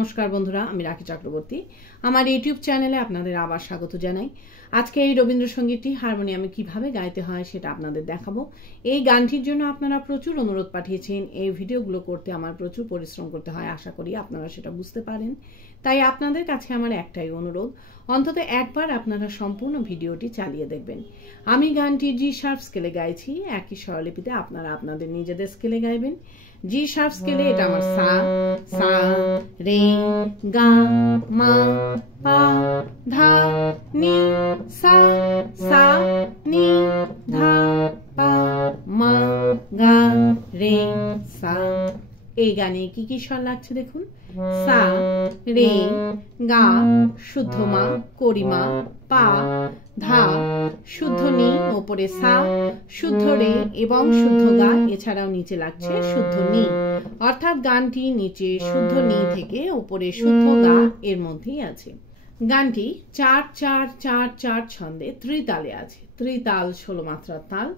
নমস্কার বন্ধুরা, আমি রাখি চক্রবর্তী। আমার ইউটিউব চ্যানেলে আপনাদের আবার স্বাগত জানাই। আজকে এই রবীন্দ্রসঙ্গীতটি হারমোনিয়ামে কিভাবে গাইতে হয় সেটা আপনাদের দেখাবো। এই গানটির জন্য আপনারা প্রচুর অনুরোধ পাঠিয়েছেন। এই ভিডিওগুলো করতে আমার প্রচুর পরিশ্রম করতে হয়, আশা করি আপনারা সেটা বুঝতে পারেন। তাই আপনাদের কাছে আমার একটাই অনুরোধ, অন্তত একবার আপনারা সম্পূর্ণ ভিডিওটি চালিয়ে দেখবেন। আমি গানটি জি শার্প স্কেলে গাইছি, একই স্বরলিপিতে আপনারা আপনাদের নিজেদের স্কেলে গাইবেন। জি শার্প স্কেলে এটা আমার সা, সা, রে, গা, মা, পা, ধা, নি, সা, সা, নি, ধা, পা, মা, গা, রে, সা। এই গানে কি কি স্বর লাগছে দেখুন। সা, রে, গা, শুদ্ধ মা, করিমা, পা, ধা, শুদ্ধ নি, ওপরে সা, শুদ্ধ রে এবং শুদ্ধ গা, এছাড়াও নিচে লাগছে শুদ্ধ নি। অর্থাৎ গানটি নিচে শুদ্ধ নি থেকে ওপরে শুদ্ধ গা এর মধ্যেই আছে। গানটি 4-4-4-4 ছন্দে ত্রিতালে আছে। ত্রিতাল 16 মাত্রার তাল।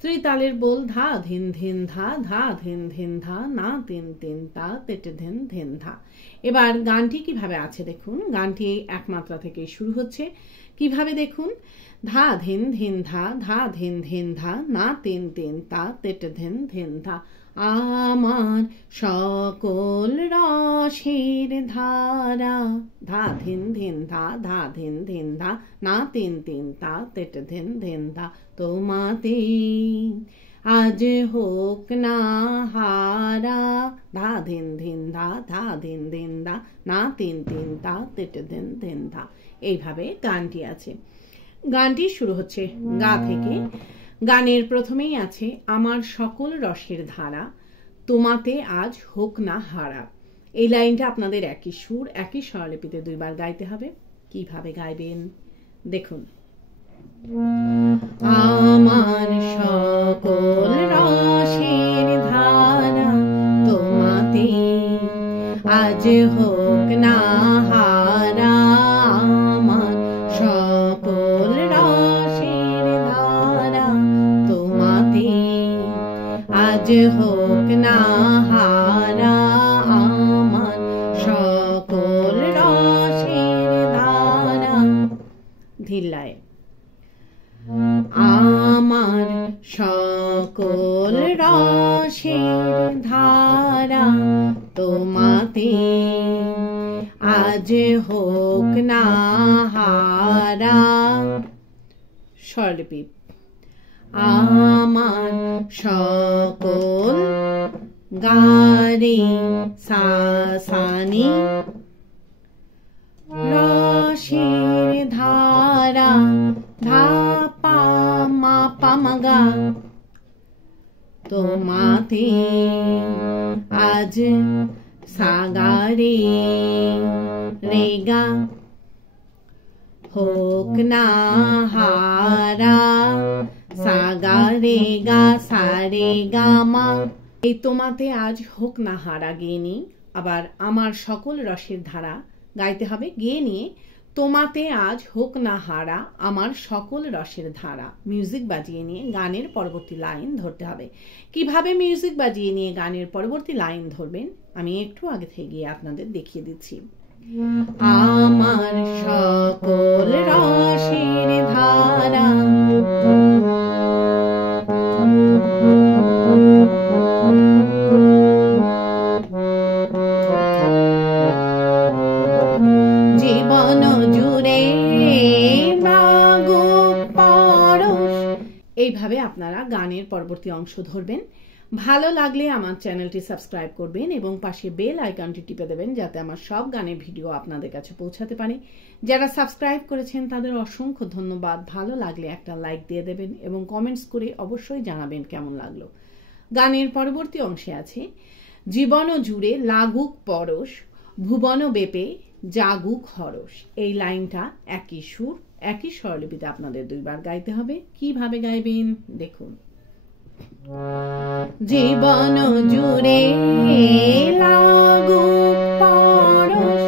ত্রিতালের বোল ধা ধিন ধিন ধা, ধা ধিন ধিন ধা, না তিন তিন তা, তেটে ধিন ধিন ধা। এবার গানটি কিভাবে আছে দেখুন। গানটি এক মাত্রা থেকে শুরু হচ্ছে। কিভাবে দেখুন। ধা ধিন ধিন ধা, ধা ধিন ধিন ধা, না তিন তিন তা, তেটে ধিন ধিন ধা। আমার সকল রসের ধারা, ধা ধিন ধিন ধা, ধা ধিন ধিন ধা, না তিন তিন তা, তেটে ধিন ধিন ধা। তোমাতে আজ হোক না হারা, ধা ধিন ধিন ধা, ধা ধিন ধিন ধা, না তিন তিন তা, তেটে ধিন ধিন ধা। এইভাবে গানটি আছে। গানটি শুরু হচ্ছে গা থেকে। গানের প্রথমেই আছে আমার সকল রসের ধারা, তোমাতে আজ হোক না হারা। এই লাইনটা আপনাদের একই সুর একই স্বরলিপিতে দুইবার গাইতে হবে। কিভাবে গাইবেন দেখুন। আমার সকল রসের ধারা, তোমাতে আজ হোক না হারা। আমার সকল রসের ধারা, তোমাতে আজ হোক না হারা। আমার সকল রসের ধারা, ধীরলায়। আমার সকল রসের ধারা, তোমাতে আজ হোক না হারা। স্বরলিপি। আমার সকল গারে সা সানি রসের ধারা, ধা পা মা পা মা, তোমাতে আজ সাগারে রে গা হোক না হারা। সাগা রে গা সারে গা মা। এই তোমাতে আজ হোক না হারা গেয়ে নিই। আবার আমার সকল রসের ধারা গাইতে হবে গেয়ে নিয়ে তোমাতে আজ হোক না হারা, আমার সকল রসের ধারা। মিউজিক বাজিয়ে নিয়ে গানের পরবর্তী লাইন ধরতে হবে। কিভাবে মিউজিক বাজিয়ে নিয়ে গানের পরবর্তী লাইন ধরবেন আমি একটু আগে থেকে গিয়ে আপনাদের দেখিয়ে দিচ্ছি। আমার সকল রসের ধারা, জীবন জুড়ে লাগুক পরশ। এইভাবে আপনারা গানের পরবর্তী অংশ ধরবেন। ভালো লাগলে আমার চ্যানেলটি সাবস্ক্রাইব করবেন এবং পাশে বেল আইকনটি টিপে দেবেন যাতে আমার সব গানের ভিডিও আপনাদের কাছে পৌঁছাতে পারে। যারা সাবস্ক্রাইব করেছেন তাদের অসংখ্য ধন্যবাদ। ভালো লাগলে একটা লাইক দিয়ে দেবেন এবং কমেন্টস করে অবশ্যই জানাবেন কেমন লাগলো। গানের পরবর্তী অংশে আছে জীবন জুড়ে লাগুক পরশ, ভুবন বেপে জাগুক হরস। এই লাইনটা একই সুর একই স্বরলিপিতে আপনাদের দুইবার গাইতে হবে। কিভাবে গাইবেন দেখুন। জীবন জুড়ে লাগুক পরশ,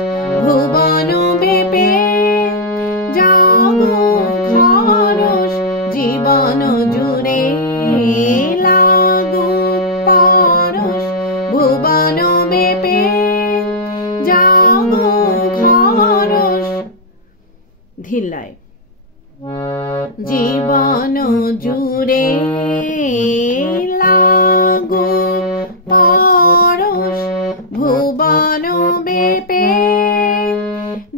ভুবন বেপে জাগুক হরস। জীবন জুড়ে লাগুক পরশ, ভুবন বেপে জাগুক ধিল্লায়। জীবন জুড়ে লাগো পরশ, ভুবন বেপে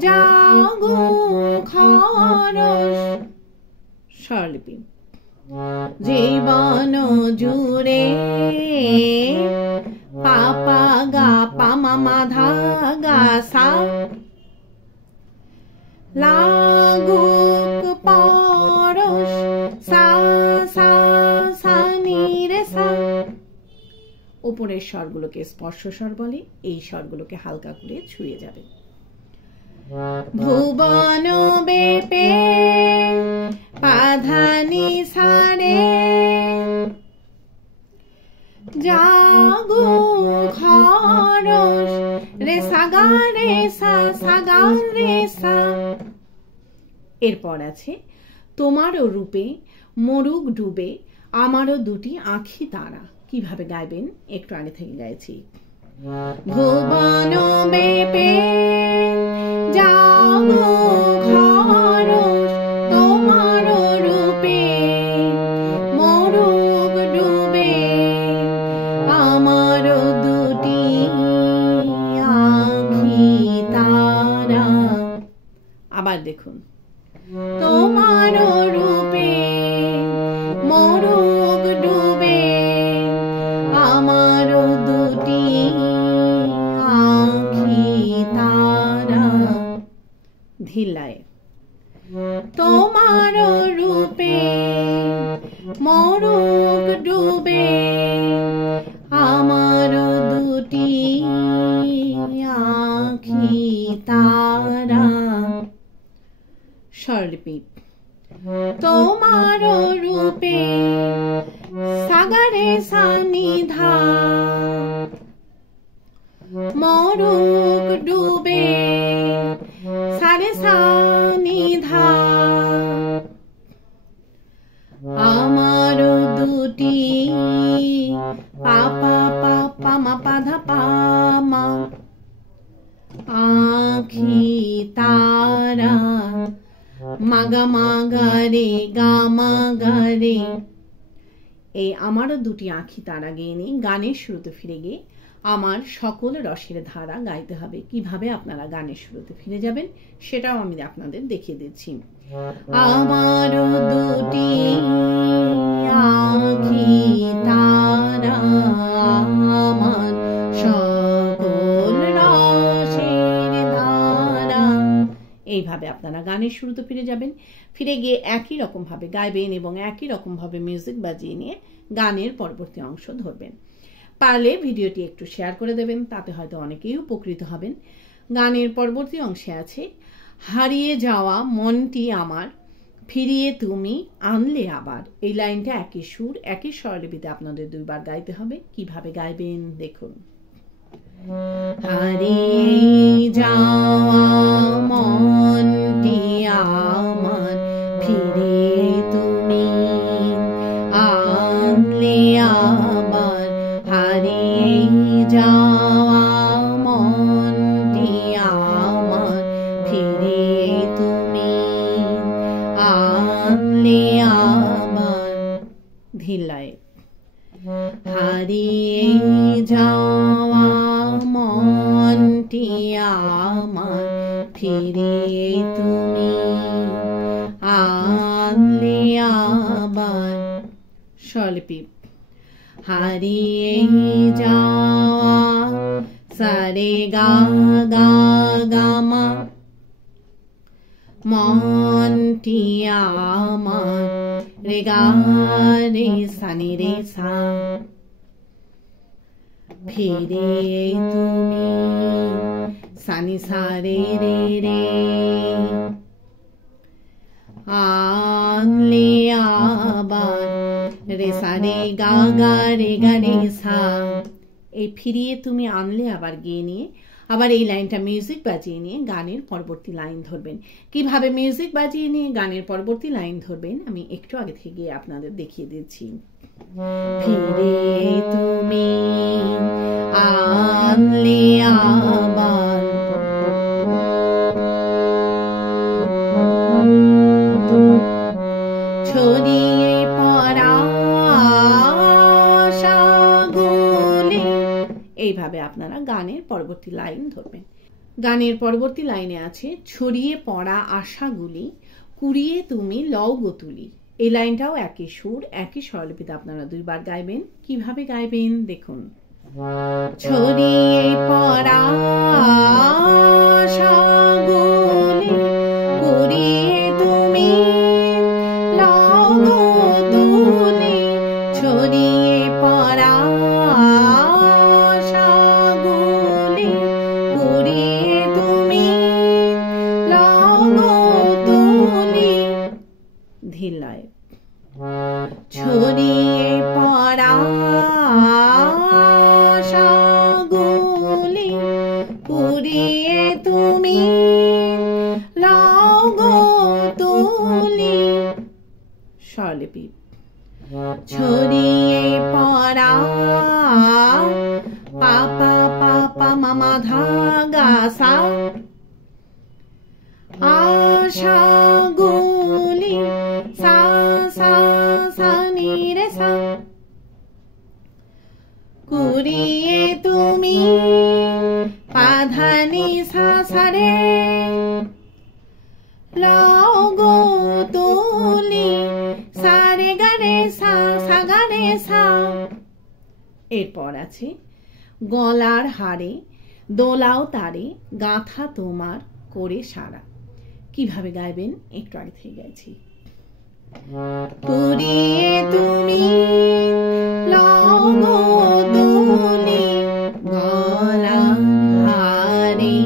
জাগো খরস। স্বরলিপি। জীবন জুড়ে পাপা গা পামা মাধা গা সা, লাগুক পরশ সা সা সা নি রে সা। উপরের স্বরগুলোকে স্পর্শ স্বর বলে, এই স্বরগুলোকে হালকা করে ছুঁয়ে যাবে। ভুবন বেপে পাধানি সারে জাগো খরস রে সাগা রে সা সাগা রে সা। এরপর আছে তোমারও রূপে মরুক ডুবে আমারও দুটি আঁখি তারা। কিভাবে গাইবেন একটু আগে থেকে গাইছি। ভুবন বেপে জাগো খরস তোমারও রূপে মরুক ডুবে আমারও দুটি আঁখি তারা। আবার দেখুন। তোমারও রূপে মরুক ডুবে আমারও দুটি আঁখি তারা। ধিল্লায়। তোমারও রূপে মরুক ডুবে আমারও দুটি আঁখি তারা। স্বরলিপি। তোমারও রূপে সাগরে সানিধা মরুক ডুবে সারে সানিধা আমারও দুটি পাপা পাপা মা পাধা পামা আঁখি তারা। মাগা মাগা রে গামা গা রে। এই আমারও দুটি আঁখি তারা গেয়ে নিয়ে গানের শুরুতে ফিরে গিয়ে আমার সকল রসের ধারা গাইতে হবে। কিভাবে আপনারা গানের শুরুতে ফিরে যাবেন সেটাও আমি আপনাদের দেখিয়ে দিচ্ছি। আমারও দুটি আঁখি তারা আমার সকল রসের ধারা। এইভাবে আপনারা গানের শুরুতে ফিরে যাবেন। ফিরে গিয়ে একই রকম ভাবে গাইবেন এবং একই রকম ভাবে মিউজিক বাজিয়ে নিয়ে গানের পরবর্তী অংশ ধরবেন। পারলে ভিডিওটি একটু শেয়ার করে দেবেন, তাতে হয়তো অনেকেই উপকৃত হবেন। গানের পরবর্তী অংশে আছে হারিয়ে যাওয়া মনটি আমার ফিরিয়ে তুমি আনলে আবার। এই লাইনটা একই সুর একই স্বরলিপিতে আপনাদের দুইবার গাইতে হবে। কিভাবে গাইবেন দেখুন। হারিয়ে যাওয়া মনটি আমার ফিরিয়ে তুমি আনলে আবার। হারিয়ে যাওয়া মনটি আমার ফিরিয়ে তুমি আনলে আবার। ধিল্লায়। হারিয়ে যাওয়া মনটি আমার ফিরিয়ে তুমি আনলে আবার। স্বরলিপি। হারিয়ে যাওয়া সারে গা গা গামা মনটি আমার রে গা রে সানি রে সা। ফিরে তুমি সানি সা রে রে রে আনলে আবার রে সা রে গা গা রে গা রে সা। এই ফিরিয়ে তুমি আনলে আবার গিয়ে নিয়ে আবার এই লাইনটা মিউজিক বাজিয়ে নিয়ে গানের পরবর্তী লাইন ধরবেন। কিভাবে মিউজিক বাজিয়ে নিয়ে গানের পরবর্তী লাইন ধরবেন আমি একটু আগে থেকে আপনাদের দেখিয়ে দিচ্ছি। ফিরে তুমি আনলে আবার পরবর্তী লাইন ধরবেন। গানের পরবর্তী লাইনে আছে ছড়িয়ে পড়া আশাগুলি কুড়িয়ে তুমি লও গো তুলি। এই লাইনটাও একই সুর, একই স্বরলিপিতে আপনারা 2 বার গাইবেন। কিভাবে গাইবেন দেখুন। ছড়িয়ে পড়া আশাগুলি কুড়িয়ে তুমি লও গো তুলি। ছড়িয়ে পড়া আশাগুলি কুড়িয়ে তুমি লও গো তুলি। ধীর লয়। ছড়িয়ে পড়া আশাগুলি কুড়িয়ে তুমি লও গো তুলি। স্বরলিপি। ছড়িয়ে পড়া পাপা পাপা মামা ধা গা সা আশাগুলি সা সা সা নি রে সা। কুড়িয়ে তুমি পাধানি সা সা রে লও গো তুলি। সা রে গা রে সা সা গা রে সা। এরপর আছে গলার হারে দোলাও তারে গাঁথা তোমার করে সারা। কিভাবে গাইবেন একটু আগে থেকে গাইছি। কুড়িয়ে তুমি লও গো তুলি। গলার হারে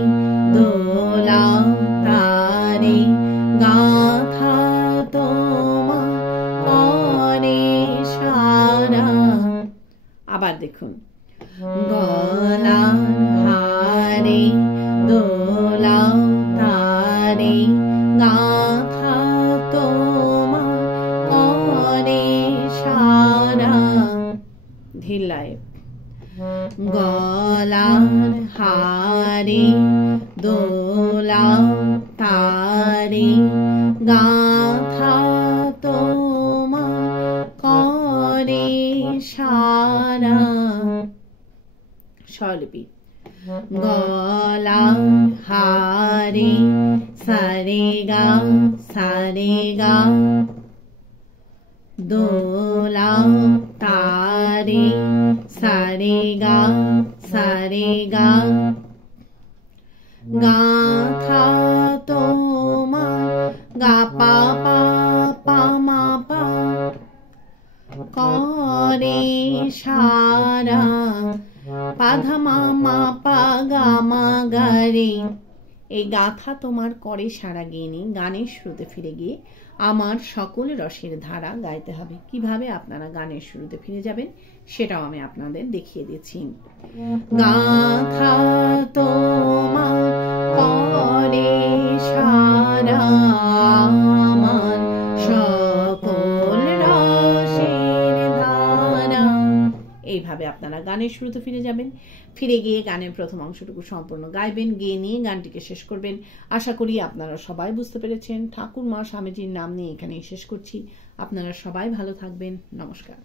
দোলাও তারে গাঁথা তোমার করে সারা। আবার দেখুন। গলার হারে দোলাও তারে গাঁথা তোমার করে সারা। ধীর লয়। গলার হারে দোলাও তারে গাঁথা তোমার করে সারা। স্বরলিপি। গলার হারে সারে গা দোলাও তারে সারে গা গাঁথা তোমার গা পা পা পা মা পা করে সারা। পাধা মা মা পা গা মা গা রে। এই গাথা তোমার করে সারা গিয়ে নিয়ে গানের শুরুতে ফিরে গিয়ে আমার সকল রসের ধারা গাইতে হবে। কিভাবে আপনারা গানের শুরুতে ফিরে যাবেন সেটাও আমি আপনাদের দেখিয়ে দিচ্ছি। গাথা তোমার করে সারা আমার সকল রসের ধারা। এইভাবে আপনারা গানের শুরুতে ফিরে যাবেন। ফিরে গিয়ে গানের প্রথম অংশটুকু সম্পূর্ণ গাইবেন, গেয়ে নিয়ে গানটিকে শেষ করবেন। আশা করি আপনারা সবাই বুঝতে পেরেছেন। ঠাকুর মা স্বামীজির নাম নিয়ে এখানেই শেষ করছি। আপনারা সবাই ভালো থাকবেন। নমস্কার।